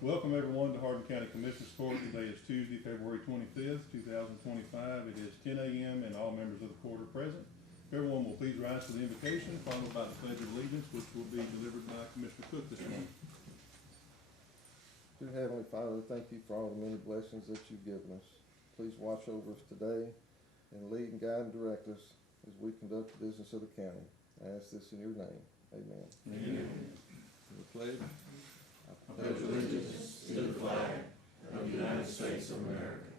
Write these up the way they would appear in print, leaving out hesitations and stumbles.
Welcome everyone to Hardin County Commissioners Court. Today is Tuesday, February 25th, 2025. It is 10 a.m. and all members of the court are present. Everyone will please rise for the invocation, followed by the Pledge of Allegiance, which will be delivered by Commissioner Cook this morning. Dear Heavenly Father, thank you for all the many blessings that you've given us. Please watch over us today and lead and guide and direct us as we conduct the business of the county. I ask this in your name. Amen. Amen. The pledge. I pledge allegiance to the flag of the United States of America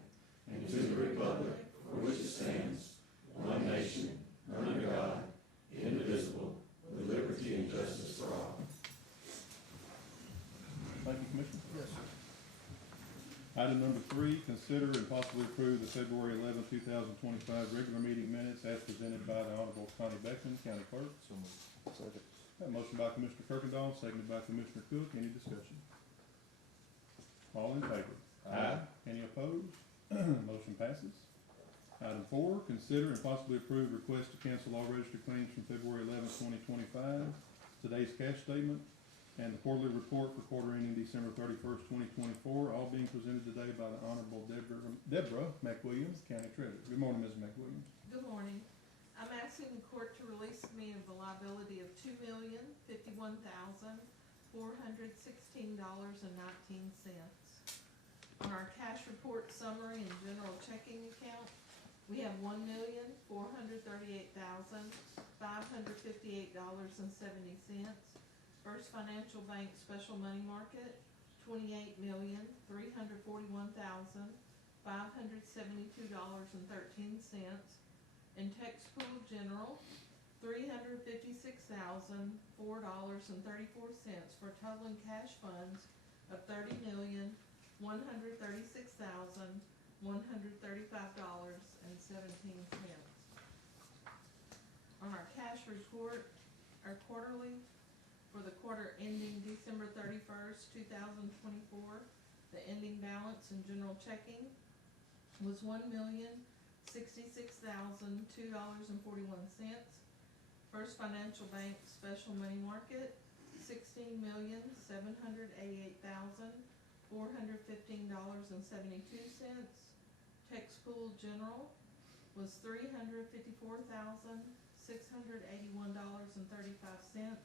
and to the republic for which it stands, one nation, under God, indivisible, with liberty and justice for all. Thank you, Commissioner. Yes, sir. Item number 3, consider and possibly approve the February 11, 2025 regular meeting minutes as presented by the Honorable Connie Beckman, County Clerk. Second. Got a motion by Commissioner Kirkendall, seconded by Commissioner Cook. Any discussion? All in favor? Aye. Any opposed? Motion passes. Item 4, consider and possibly approve request to cancel all registered claims from February 11, 2025, today's cash statement, and the quarterly report for quarter ending December 31st, 2024, all being presented today by the Honorable Deborah McWilliams, County Treasurer. Good morning, Ms. McWilliams. Good morning. I'm asking the court to release me of the liability of $2,051,416.19. On our cash report summary and general checking account, we have $1,438,558.70. First Financial Bank Special Money Market, $28,341,572.13. In Tex Pool General, $356,004.34 for totaling cash funds of $30,136,135.17. On our cash report, our quarterly, for the quarter ending December 31st, 2024, the ending balance in general checking was $1,066,002.41. First Financial Bank Special Money Market, $16,788,415.72. Tex Pool General was $354,681.35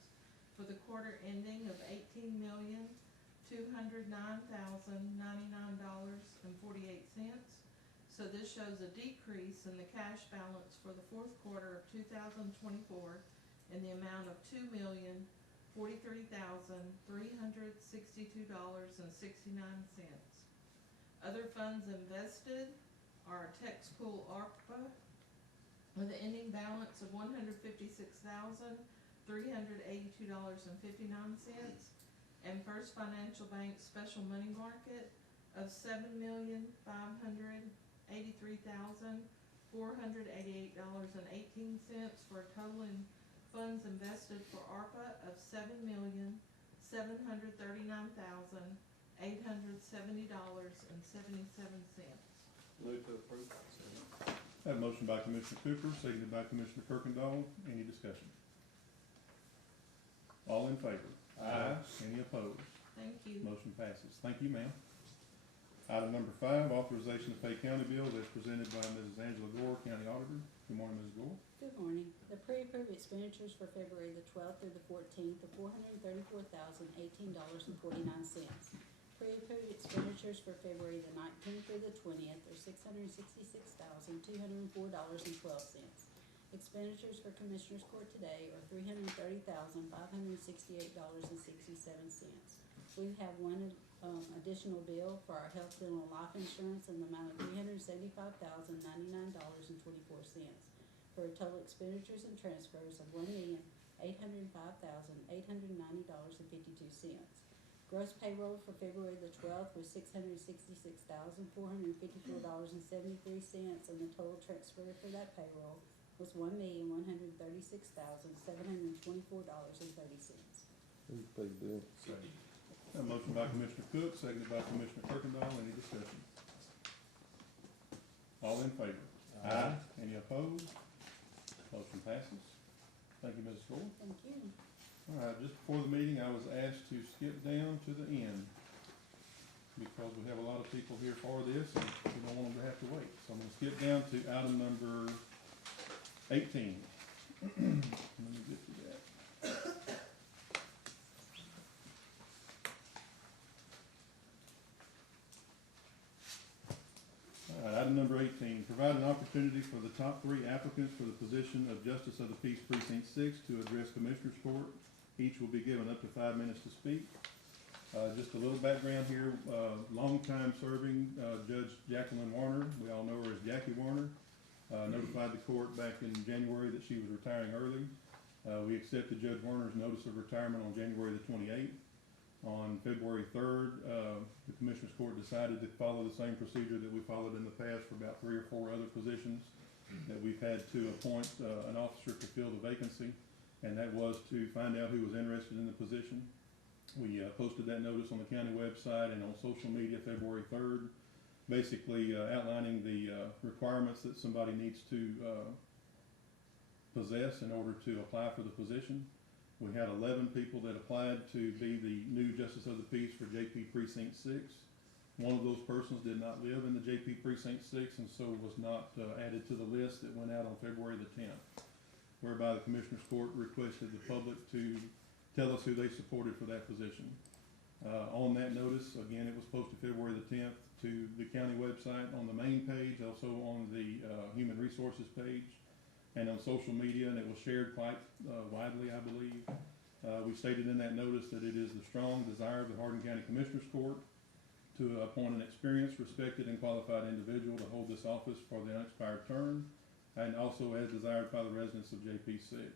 for the quarter ending of $18,209,099.48. So this shows a decrease in the cash balance for the fourth quarter of 2024 in the amount of $2,043,362.69. Other funds invested are Tex Pool ARPA with an ending balance of $156,382.59, and First Financial Bank Special Money Market of $7,583,488.18 for a total in funds invested for ARPA of $7,739,870.77. Move to approve. Have a motion by Commissioner Cooper, seconded by Commissioner Kirkendall. Any discussion? All in favor? Aye. Any opposed? Thank you. Motion passes. Thank you, ma'am. Item number 5, authorization to pay county bills as presented by Mrs. Angela Gore, County Auditor. Good morning, Ms. Gore. Good morning. The pre-approved expenditures for February the 12th through the 14th of $434,018.49. Pre-approved expenditures for February the 19th through the 20th are $666,204.12. Expenditures for Commissioners Court today are $330,568.67. We have one additional bill for our health, dental, and life insurance in the amount of $375,099.24 for a total expenditures and transfers of $1,805,890.52. Gross payroll for February the 12th was $666,454.73, and the total transfer for that payroll was $1,136,724.30. Who's paid bill? Second. A motion by Commissioner Cook, seconded by Commissioner Kirkendall. Any discussion? All in favor? Aye. Any opposed? Motion passes. Thank you, Ms. Gore. Thank you. All right, just before the meeting, I was asked to skip down to the end. because we have a lot of people here for this, and we don't want them to have to wait. So I'm gonna skip down to item number 18. Let me get to that. All right, item number 18, provide an opportunity for the top 3 applicants for the position of Justice of the Peace Precinct 6 to address Commissioners Court. Each will be given up to 5 minutes to speak. Just a little background here, longtime serving Judge Jacqueline Warner, we all know her as Jackie Warner, notified the court back in January that she was retiring early. We accepted Judge Warner's notice of retirement on January the 28th. On February 3rd, the Commissioners Court decided to follow the same procedure that we followed in the past for about 3 or 4 other positions, that we've had to appoint an officer to fill the vacancy, and that was to find out who was interested in the position. We posted that notice on the county website and on social media February 3rd, basically outlining the requirements that somebody needs to possess in order to apply for the position. We had 11 people that applied to be the new Justice of the Peace for JP Precinct 6. One of those persons did not live in the JP Precinct 6 and so was not added to the list that went out on February the 10th, whereby the Commissioners Court requested the public to tell us who they supported for that position. On that notice, again, it was posted February the 10th to the county website on the main page, also on the Human Resources page, and on social media, and it was shared quite widely, I believe. We stated in that notice that it is the strong desire of the Hardin County Commissioners Court to appoint an experienced, respected, and qualified individual to hold this office for the unexpired term, and also as desired by the residents of JP6.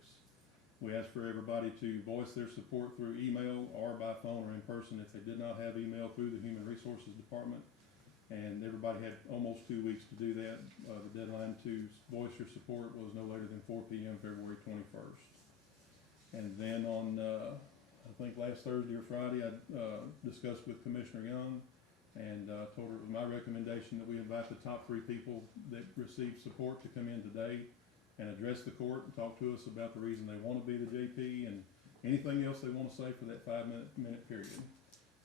We asked for everybody to voice their support through email or by phone or in person if they did not have email through the Human Resources Department. And everybody had almost 2 weeks to do that. The deadline to voice your support was no later than 4 p.m. February 21st. And then on, I think last Thursday or Friday, I discussed with Commissioner Young and told her it was my recommendation that we invite the top 3 people that received support to come in today and address the court and talk to us about the reason they want to be the JP and anything else they want to say for that 5-minute period.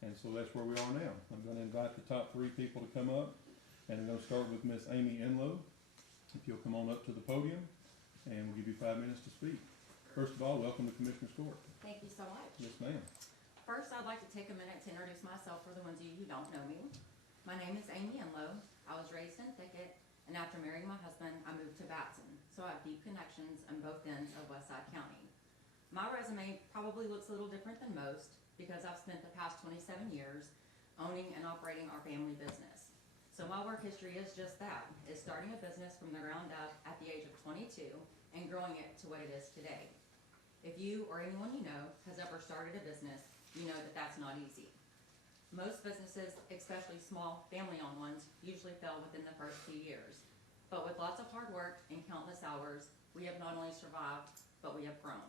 And so that's where we are now. I'm going to invite the top 3 people to come up, and I'm going to start with Miss Amy Enlow. If you'll come on up to the podium, and we'll give you 5 minutes to speak. First of all, welcome to Commissioners Court. Thank you so much. Yes, ma'am. First, I'd like to take a minute to introduce myself for the ones of you who don't know me. My name is Amy Enlow. I was raised in Thicket, and after marrying my husband, I moved to Batson. So I have deep connections on both ends of Westside County. My resume probably looks a little different than most because I've spent the past 27 years owning and operating our family business. So my work history is just that, is starting a business from the ground up at the age of 22 and growing it to what it is today. If you or anyone you know has ever started a business, you know that that's not easy. Most businesses, especially small family-owned ones, usually fail within the first few years. But with lots of hard work and countless hours, we have not only survived, but we have grown.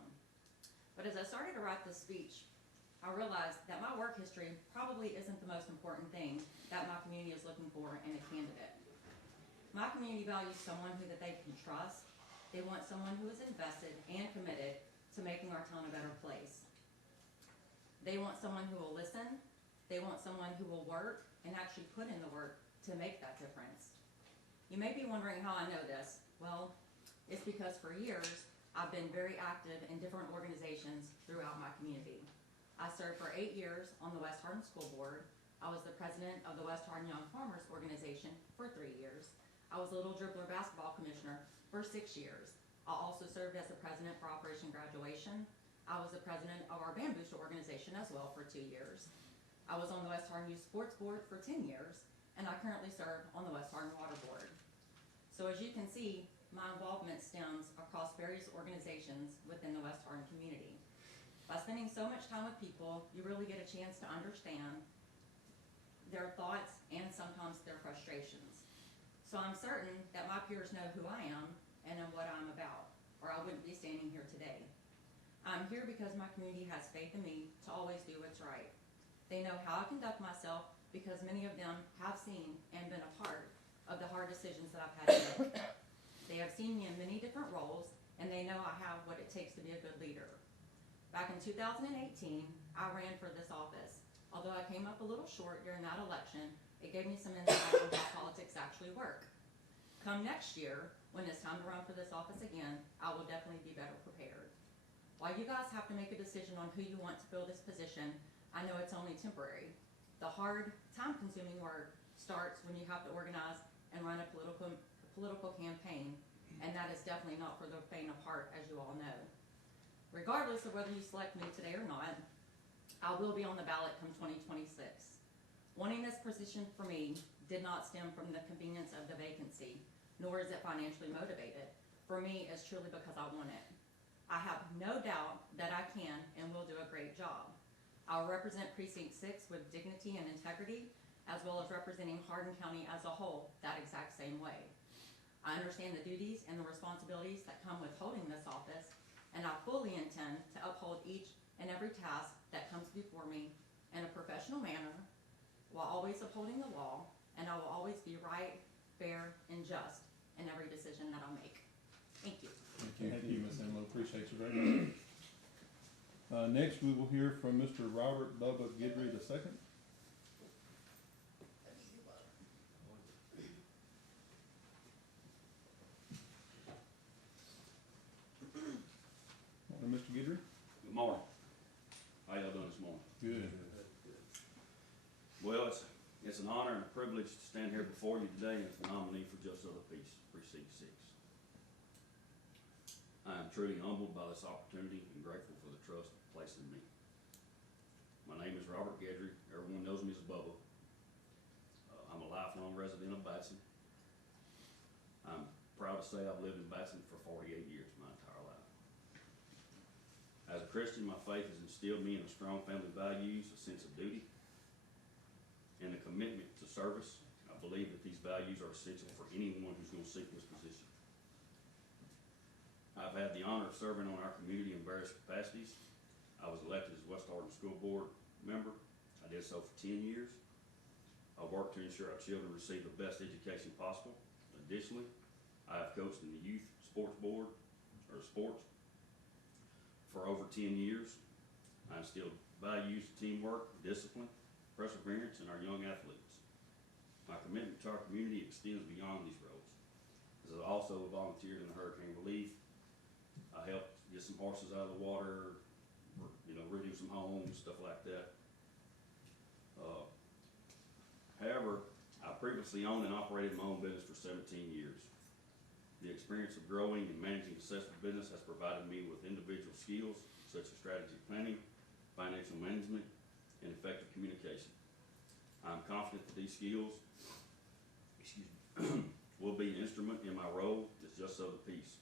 But as I started to write this speech, I realized that my work history probably isn't the most important thing that my community is looking for in a candidate. My community values someone that they can trust. They want someone who is invested and committed to making our town a better place. They want someone who will listen. They want someone who will work and actually put in the work to make that difference. You may be wondering how I know this. Well, it's because for years, I've been very active in different organizations throughout my community. I served for 8 years on the West Hardin School Board. I was the president of the West Hardin Young Farmers Organization for 3 years. I was a Little Dribbler basketball commissioner for 6 years. I also served as the president for Operation Graduation. I was the president of our Band Booster organization as well for 2 years. I was on the West Hardin Youth Sports Board for 10 years, and I currently serve on the West Hardin Water Board. So as you can see, my involvement stems across various organizations within the West Hardin community. By spending so much time with people, you really get a chance to understand their thoughts and sometimes their frustrations. So I'm certain that my peers know who I am and know what I'm about, or I wouldn't be standing here today. I'm here because my community has faith in me to always do what's right. They know how I conduct myself because many of them have seen and been a part of the hard decisions that I've had to make. They have seen me in many different roles, and they know I have what it takes to be a good leader. Back in 2018, I ran for this office. Although I came up a little short during that election, it gave me some insight on how politics actually work. Come next year, when it's time to run for this office again, I will definitely be better prepared. While you guys have to make a decision on who you want to fill this position, I know it's only temporary. The hard, time-consuming work starts when you have to organize and run a political campaign, and that is definitely not for the faint of heart, as you all know. Regardless of whether you select me today or not, I will be on the ballot come 2026. Wanting this position for me did not stem from the convenience of the vacancy, nor is it financially motivated. For me, it's truly because I want it. I have no doubt that I can and will do a great job. I'll represent Precinct 6 with dignity and integrity, as well as representing Hardin County as a whole that exact same way. I understand the duties and the responsibilities that come with holding this office, and I fully intend to uphold each and every task that comes before me in a professional manner, while always upholding the law, and I will always be right, fair, and just in every decision that I make. Thank you. Thank you, Ms. Enlow, appreciate you very much. Next, we will hear from Mr. Robert Bubba Guidry II. Morning, Mr. Guidry. Good morning. How y'all doing this morning? Good. Well, it's an honor and a privilege to stand here before you today as the nominee for Just Other Peace, Precinct 6. I am truly humbled by this opportunity and grateful for the trust placed in me. My name is Robert Guidry. Everyone knows me as Bubba. I'm a lifelong resident of Batson. I'm proud to say I've lived in Batson for 48 years, my entire life. As a Christian, my faith has instilled me in a strong family values, a sense of duty, and a commitment to service. I believe that these values are essential for anyone who's going to seek this position. I've had the honor of serving on our community in various capacities. I was elected as West Hardin School Board member. I did so for 10 years. I worked to ensure our children receive the best education possible. Additionally, I have coached in the youth sports board, or sports, for over 10 years. I instilled values of teamwork, discipline, perseverance in our young athletes. My commitment to our community extends beyond these roles, as I also volunteered in the hurricane relief. I helped get some horses out of the water, redo some homes, stuff like that. However, I previously owned and operated my own business for 17 years. The experience of growing and managing a successful business has provided me with individual skills such as strategic planning, financial management, and effective communication. I'm confident that these skills will be an instrument in my role as Just Other Peace,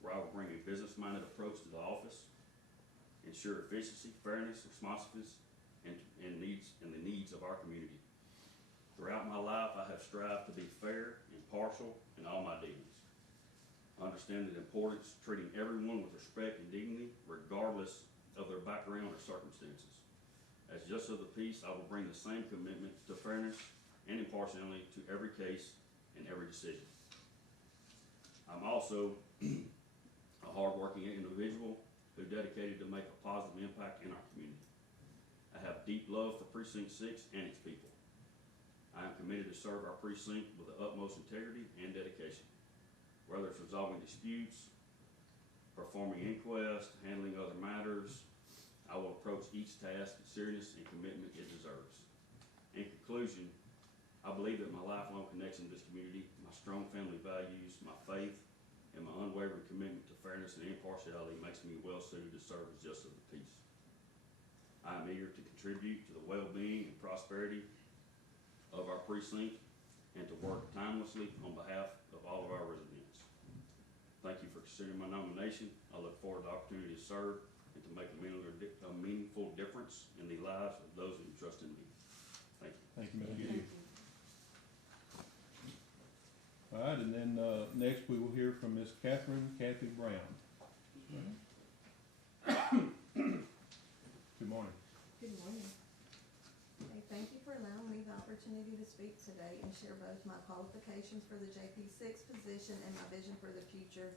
where I will bring a business-minded approach to the office, ensure efficiency, fairness, responsiveness, and the needs of our community. Throughout my life, I have strived to be fair, impartial in all my dealings. I understand the importance of treating everyone with respect and dignity, regardless of their background or circumstances. As Just Other Peace, I will bring the same commitment to fairness and impartiality to every case and every decision. I'm also a hardworking individual who is dedicated to make a positive impact in our community. I have deep love for Precinct 6 and its people. I am committed to serve our precinct with the utmost integrity and dedication. Whether it's resolving disputes, performing inquests, handling other matters, I will approach each task with seriousness and commitment it deserves. In conclusion, I believe that my lifelong connection to this community, my strong family values, my faith, and my unwavering commitment to fairness and impartiality makes me well suited to serve as Just Other Peace. I am eager to contribute to the well-being and prosperity of our precinct and to work tirelessly on behalf of all of our residents. Thank you for considering my nomination. I look forward to the opportunity to serve and to make a meaningful difference in the lives of those who trust in me. Thank you. Thank you, Mr. Guidry. All right, and then next we will hear from Miss Kathy Brown. Good morning. Good morning. Hey, thank you for allowing me the opportunity to speak today and share both my qualifications for the JP6 position and my vision for the future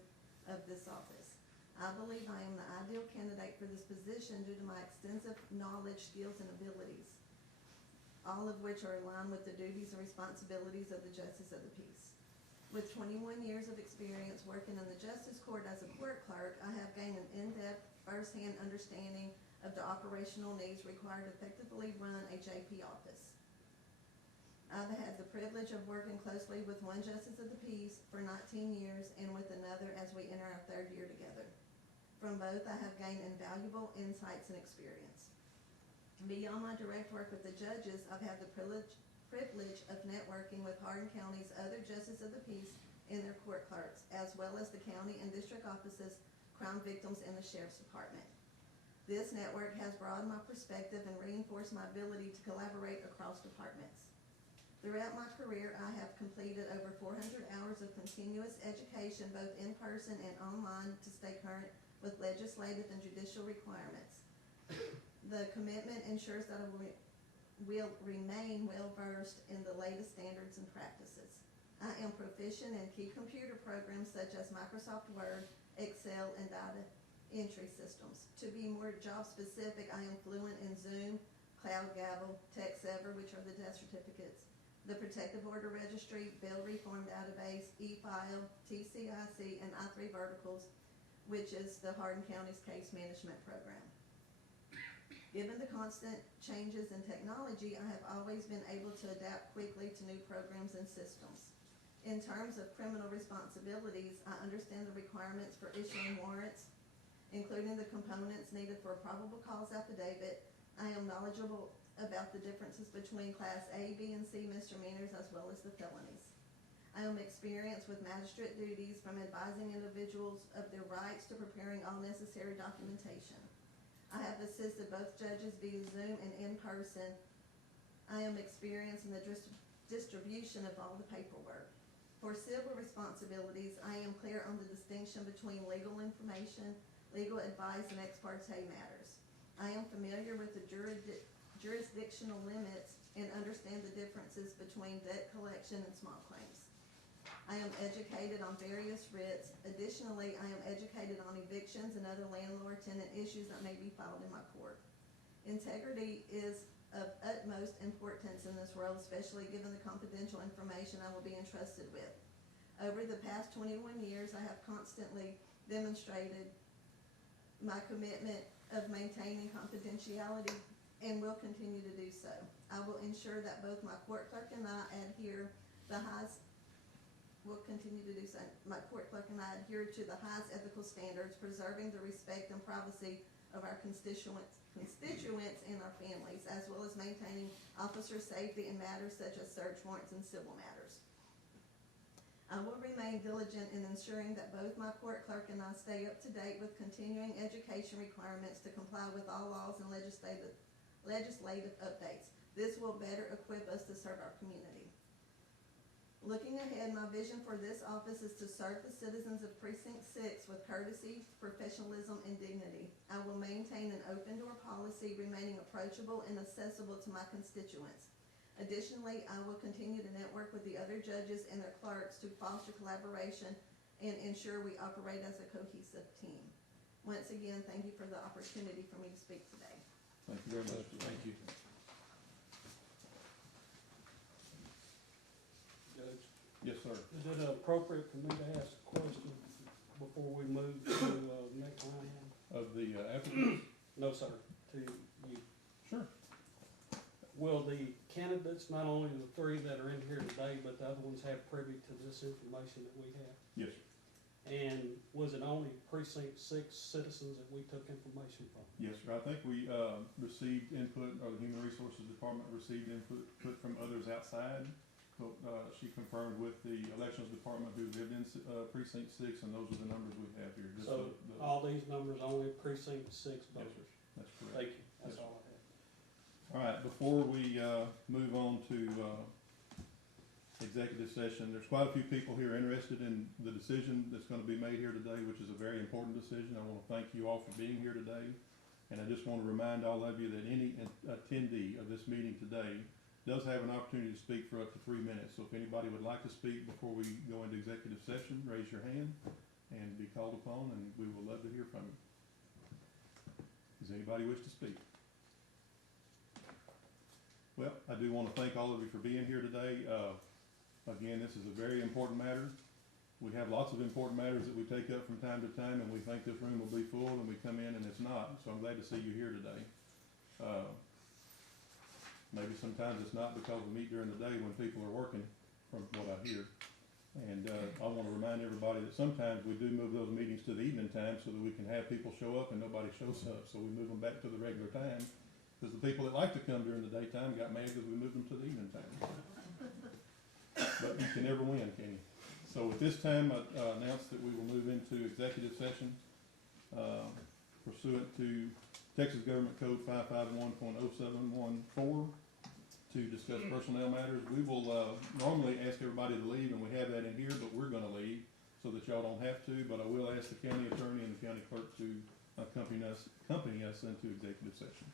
of this office. I believe I am the ideal candidate for this position due to my extensive knowledge, skills, and abilities. all of which are aligned with the duties and responsibilities of the Justice of the Peace. With 21 years of experience working in the Justice Court as a court clerk, I have gained an in-depth, first-hand understanding of the operational needs required to effectively run a JP office. I've had the privilege of working closely with one Justice of the Peace for 19 years and with another as we enter our 3rd year together. From both, I have gained invaluable insights and experience. Beyond my direct work with the judges, I've had the privilege of networking with Hardin County's other Justices of the Peace and their court clerks, as well as the county and district offices, crime victims, and the Sheriff's Department. This network has broadened my perspective and reinforced my ability to collaborate across departments. Throughout my career, I have completed over 400 hours of continuous education, both in person and online, to stay current with legislative and judicial requirements. The commitment ensures that I will remain well-versed in the latest standards and practices. I am proficient in key computer programs such as Microsoft Word, Excel, and data entry systems. To be more job-specific, I am fluent in Zoom, Cloud Gavel, TechSever, which are the death certificates, the Protective Order Registry, Bill Reform Database, eFile, TCIC, and I3 Verticals, which is the Hardin County's case management program. Given the constant changes in technology, I have always been able to adapt quickly to new programs and systems. In terms of criminal responsibilities, I understand the requirements for issuing warrants, including the components needed for a probable cause affidavit. I am knowledgeable about the differences between Class A, B, and C misdemeanors as well as the felonies. I am experienced with magistrate duties, from advising individuals of their rights to preparing all necessary documentation. I have assisted both judges via Zoom and in person. I am experienced in the distribution of all the paperwork. For civil responsibilities, I am clear on the distinction between legal information, legal advice, and ex parte matters. I am familiar with the jurisdictional limits and understand the differences between debt collection and small claims. I am educated on various writs. Additionally, I am educated on evictions and other landlord-tenant issues that may be filed in my court. Integrity is of utmost importance in this role, especially given the confidential information I will be entrusted with. Over the past 21 years, I have constantly demonstrated my commitment of maintaining confidentiality and will continue to do so. I will ensure that both my court clerk and I adhere to the highest ethical standards, preserving the respect and privacy of our constituents and our families, as well as maintaining officer safety in matters such as search warrants and civil matters. I will remain diligent in ensuring that both my court clerk and I stay up to date with continuing education requirements to comply with all laws and legislative updates. This will better equip us to serve our community. Looking ahead, my vision for this office is to serve the citizens of Precinct 6 with courtesy, professionalism, and dignity. I will maintain an open-door policy, remaining approachable and accessible to my constituents. Additionally, I will continue to network with the other judges and their clerks to foster collaboration and ensure we operate as a cohesive team. Once again, thank you for the opportunity for me to speak today. Thank you very much. Thank you. Judge, Yes, sir. is it appropriate for me to ask a question before we move to the next line? Of the applicants? No, sir, to you. Sure. Will the candidates, not only the three that are in here today, but the other ones have privy to this information that we have? Yes, sir. And was it only Precinct 6 citizens that we took information from? Yes, sir. I think we received input, or the Human Resources Department received input from others outside. So she confirmed with the Elections Department who lived in Precinct 6, and those are the numbers we have here. Just So all these numbers only Precinct 6 Yes, voters? sir. That's correct. Thank you, that's Yes, all I have. All right, before we move on to executive session, there's quite a few people here interested in the decision that's going to be made here today, which is a very important decision. I want to thank you all for being here today. And I just want to remind all of you that any attendee of this meeting today does have an opportunity to speak for up to 3 minutes. So if anybody would like to speak before we go into executive session, raise your hand and be called upon, and we will love to hear from you. Does anybody wish to speak? Well, I do wanna thank all of you for being here today. Again, this is a very important matter. We have lots of important matters that we take up from time to time, and we think this room will be full, and we come in and it's not, so I'm glad to see you here today. Maybe sometimes it's not because we meet during the day when people are working, from what I hear. And, I wanna remind everybody that sometimes we do move those meetings to the evening time so that we can have people show up and nobody shows up, so we move them back to the regular time. Cause the people that like to come during the daytime got mad because we moved them to the evening time. But you can never win, can you? So at this time, I announce that we will move into executive session, pursuant to Texas Government Code 551.0714 to discuss personnel matters. We will, normally ask everybody to leave, and we have that in here, but we're gonna leave so that y'all don't have to, but I will ask the county attorney and the county clerk to accompany us into executive session.